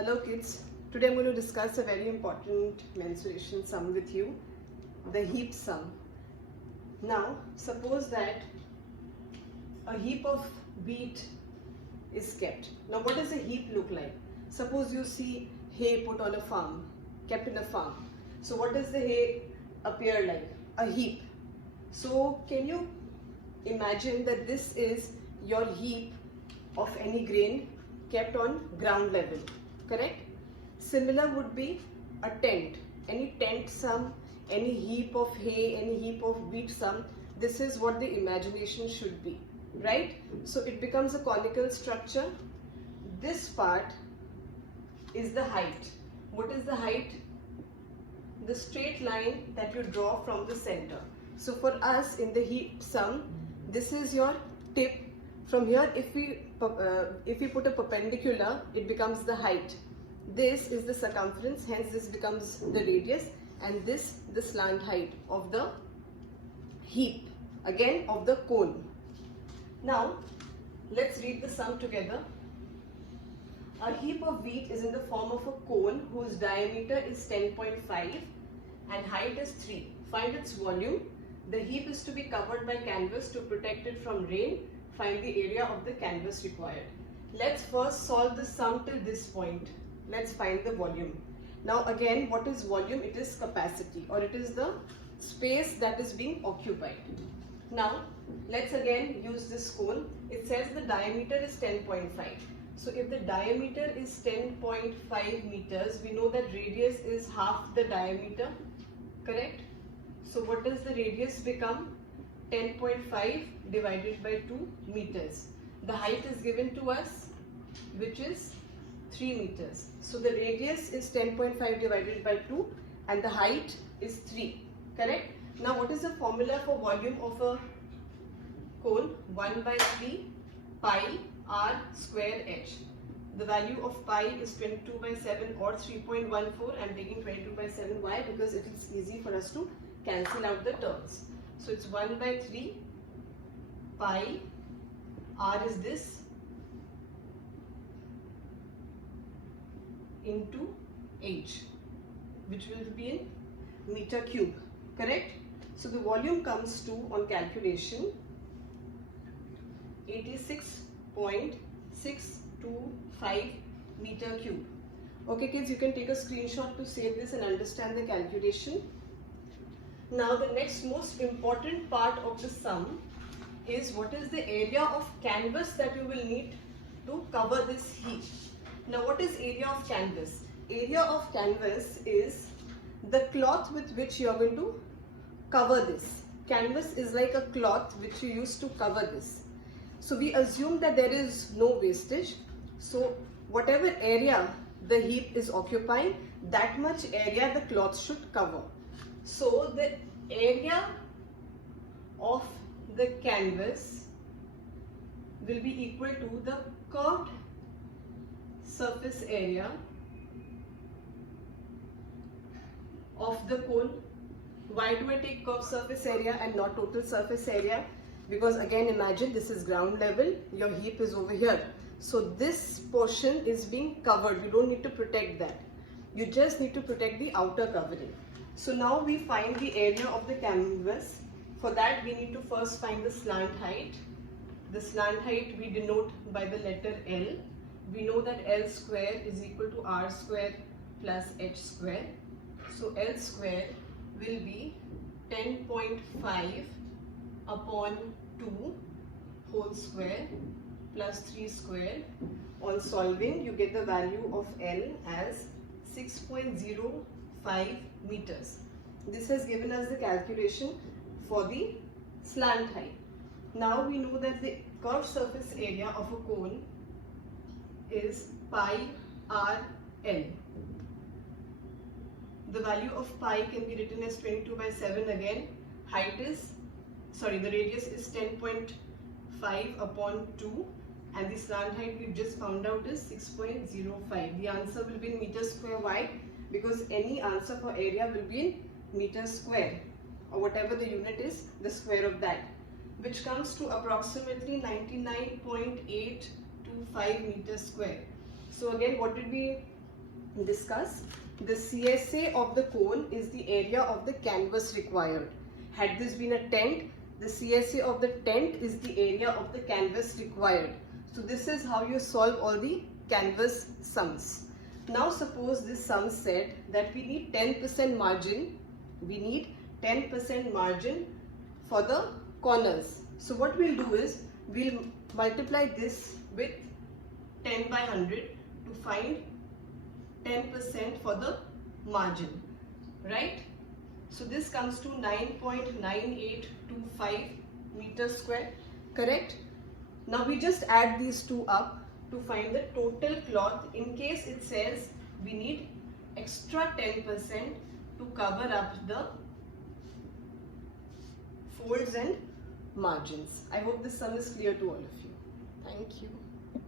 Hello kids, today I'm going to discuss a very important mensuration sum with you, the heap sum. Now suppose that a heap of wheat is kept. Now what does a heap look like? Suppose you see hay put on a farm, kept in a farm. So what does the hay appear like? A heap. So can you imagine that this is your heap of any grain kept on ground level? Correct? Similar would be a tent. Any tent sum, any heap of hay, any heap of wheat sum, this is what the imagination should be, right? So it becomes a conical structure. This part is the height. What is the height? The straight line that you draw from the center. So for us in the heap sum, this is your tip. From here, if we put a perpendicular, it becomes the height. This is the circumference, hence this becomes the radius, and this the slant height of the heap, again of the cone. Now, let's read the sum together. A heap of wheat is in the form of a cone whose diameter is 10.5 and height is 3. Find its volume. The heap is to be covered by canvas to protect it from rain. Find the area of the canvas required. Let's first solve the sum till this point. Let's find the volume. Now again, what is volume? It is capacity, or it is the space that is being occupied. Now let's again use this cone. It says the diameter is 10.5. So if the diameter is 10.5 meters, we know that radius is half the diameter, correct? So what does the radius become? 10.5 divided by 2 meters. The height is given to us, which is 3 meters. So the radius is 10.5 divided by 2 and the height is 3, correct? Now what is the formula for volume of a cone? 1 by 3 pi r square h. The value of pi is 22 by 7 or 3.14. I'm taking 22 by 7. Why? Because it is easy for us to cancel out the terms. So it's 1 by 3 pi, r is this, into h, which will be in meter cube, correct? So the volume comes to, on calculation, 86.625 meter cube. Okay kids, you can take a screenshot to save this and understand the calculation. Now the next most important part of the sum is what is the area of canvas that you will need to cover this heap. Now what is area of canvas? Area of canvas is the cloth with which you are going to cover this. Canvas is like a cloth which you use to cover this. So we assume that there is no wastage. So whatever area the heap is occupying, that much area the cloth should cover. So the area of the canvas will be equal to the curved surface area of the cone. Why do I take curved surface area and not total surface area? Because again, imagine this is ground level, your heap is over here. So this portion is being covered. You don't need to protect that. You just need to protect the outer covering. So now we find the area of the canvas. For that we need to first find the slant height. The slant height we denote by the letter L. We know that L square is equal to R square plus H square. So L square will be 10.5 upon 2 whole square plus 3 square. On solving, you get the value of L as 6.05 meters. This has given us the calculation for the slant height. Now we know that the curved surface area of a cone is pi r L. The value of pi can be written as 22 by 7 again. The radius is 10.5 upon 2 and the slant height we just found out is 6.05. The answer will be in meters square. Why? Because any answer for area will be in meters square, or whatever the unit is, the square of that, which comes to approximately 99.825 meters square. So again, what did we discuss. The CSA of the cone is the area of the canvas required. Had this been a tent, the CSA of the tent is the area of the canvas required. So this is how you solve all the canvas sums. Now suppose this sum said that we need 10% margin. We need 10% margin for the corners. So what we'll do is we'll multiply this with 10 by 100 to find 10% for the margin, right? So this comes to 9.9825 meters square, correct? Now we just add these two up to find the total cloth in case it says we need extra 10% to cover up the folds and margins. I hope this sum is clear to all of you. Thank you.